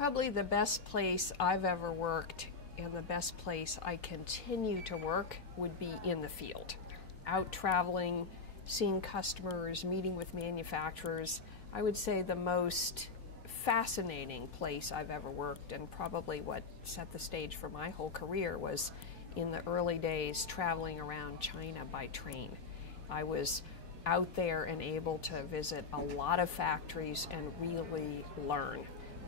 Probably the best place I've ever worked and the best place I continue to work would be in the field. Out traveling, seeing customers, meeting with manufacturers. I would say the most fascinating place I've ever worked, and probably what set the stage for my whole career, was in the early days traveling around China by train. I was out there and able to visit a lot of factories and really learn.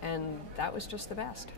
And that was just the best.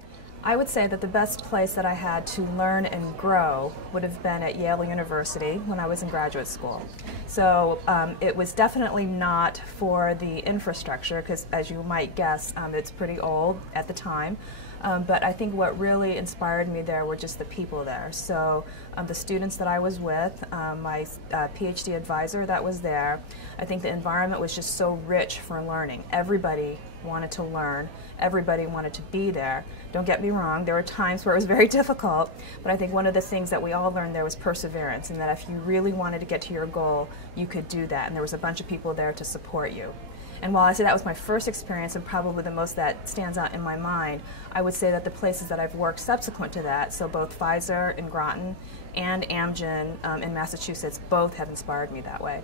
I would say that the best place that I had to learn and grow would have been at Yale University when I was in graduate school. So it was definitely not for the infrastructure, because as you might guess, it's pretty old at the time. But I think what really inspired me there were just the people there. So the students that I was with, my PhD advisor that was there, I think the environment was just so rich for learning. Everybody wanted to learn. Everybody wanted to be there. Don't get me wrong, there were times where it was very difficult, but I think one of the things that we all learned there was perseverance, and that if you really wanted to get to your goal, you could do that, and there was a bunch of people there to support you. And while I say that was my first experience and probably the most that stands out in my mind, I would say that the places that I've worked subsequent to that, so both Pfizer in Groton and Amgen in Massachusetts, both have inspired me that way.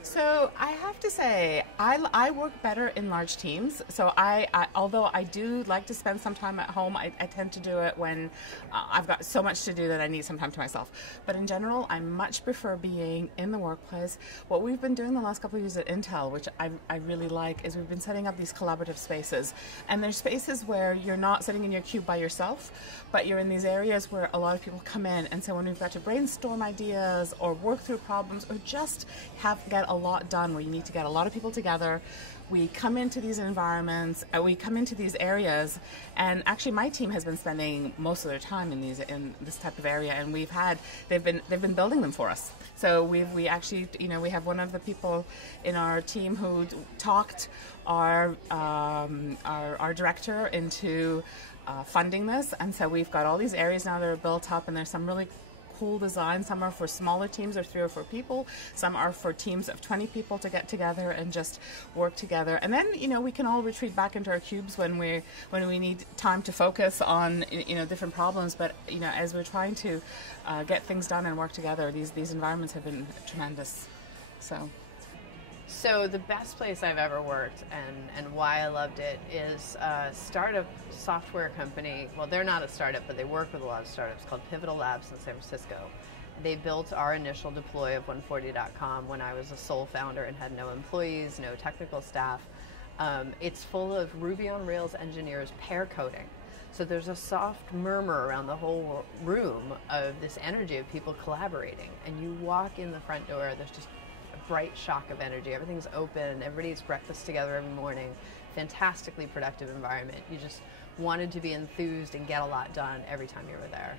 So I have to say, I work better in large teams. So although I do like to spend some time at home, I tend to do it when I've got so much to do that I need some time to myself. But in general, I much prefer being in the workplace. What we've been doing the last couple of years at Intel, which I really like, is we've been setting up these collaborative spaces. And there's spaces where you're not sitting in your cube by yourself, but you're in these areas where a lot of people come in. And so when we've got to brainstorm ideas or work through problems or just get a lot done, where you need to get a lot of people together, we come into these environments, we come into these areas, and actually my team has been spending most of their time in this type of area, and they've been building them for us. So we actually, we have one of the people in our team who talked our director into funding this, and so we've got all these areas now that are built up, and there's some really cool design. Some are for smaller teams of 3 or 4 people. Some are for teams of 20 people to get together and just work together. And then, we can all retreat back into our cubes when we need time to focus on, different problems. But, as we're trying to get things done and work together, these environments have been tremendous. So the best place I've ever worked and why I loved it is a startup software company. Well, they're not a startup, but they work with a lot of startups, called Pivotal Labs in San Francisco. They built our initial deploy of 140.com when I was a sole founder and had no employees, no technical staff. It's full of Ruby on Rails engineers pair coding. So there's a soft murmur around the whole room of this energy of people collaborating. And you walk in the front door, there's just bright shock of energy. Everything's open. Everybody eats breakfast together every morning. Fantastically productive environment. You just wanted to be enthused and get a lot done every time you were there.